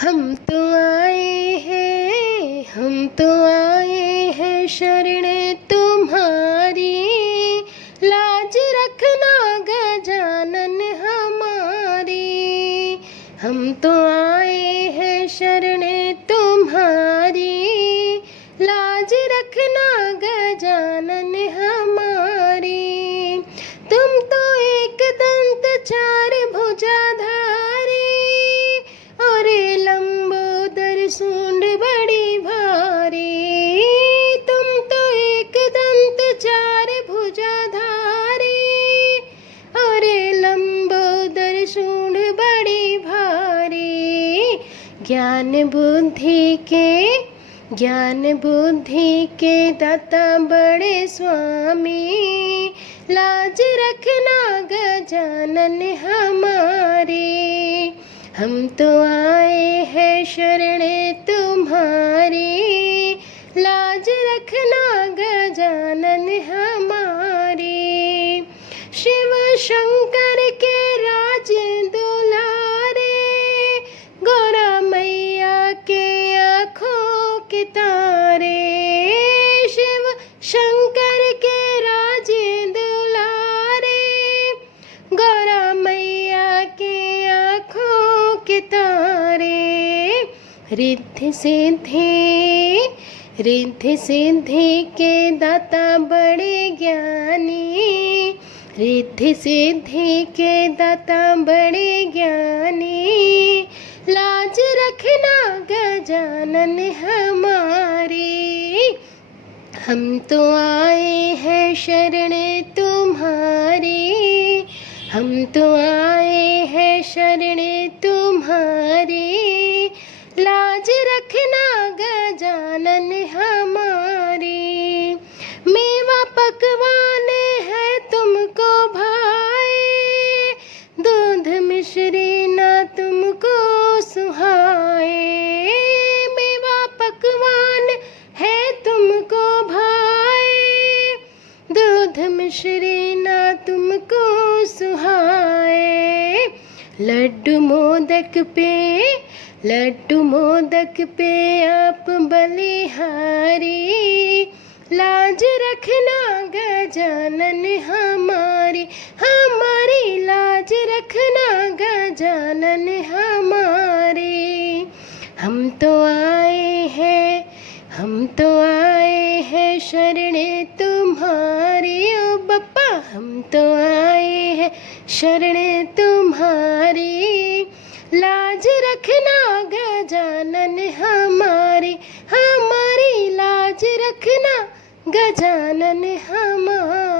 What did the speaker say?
हम तो आए हैं, हम तो आए हैं शरण तुम्हारी। लाज रखना गजानन हमारी। हम तो आए हैं शरण तुम्हारी। लाज रखना गजानन हमारी। तुम तो एक दंत चार भुजाधारी और लंबोदर सूंड बड़ी भारी। तुम तो एक दंत चार भुजाधारी और लंबोदर सूंड बड़ी भारी। ज्ञान बुद्धि के दाता बड़े स्वामी। लाज रखना गजानन हमारी। हम तो आए हैं शरण तुम्हारी। लाज रखना गजानन हमारी। शिव शंकर के राज दुलारे, गौरा मैया के आँखों के तारे। शिव शंकर के राज दुलारे, गौरा मैया के आँखों के तारे। रिद्धि सिद्धि के दाता बड़े ज्ञानी। रिद्धि सिद्धि के दाता बड़े ज्ञानी। लाज रखना गजानन हमारी। हम तो आए हैं शरण तुम्हारी। हम तो आए हैं शरण तुम्हारी। लाज रखना गजानन हमारी। मेवा पकवान है तुमको भाए, दूध मिश्री ना तुमको सुहाए। मेवा पकवान है तुमको भाए, दूध मिश्री ना तुमको सुहाए। लड्डू मोदक पे आप बलिहारी। लाज रखना गजानन हमारी। हमारी लाज रखना गजानन हमारी। हम तो आए हैं शरण तुम्हारी। ओ बप्पा हम तो आए हैं शरण तुम्हारी। लाज रखना गजानन हमारी। हमारी लाज रखना गजानन हमारी।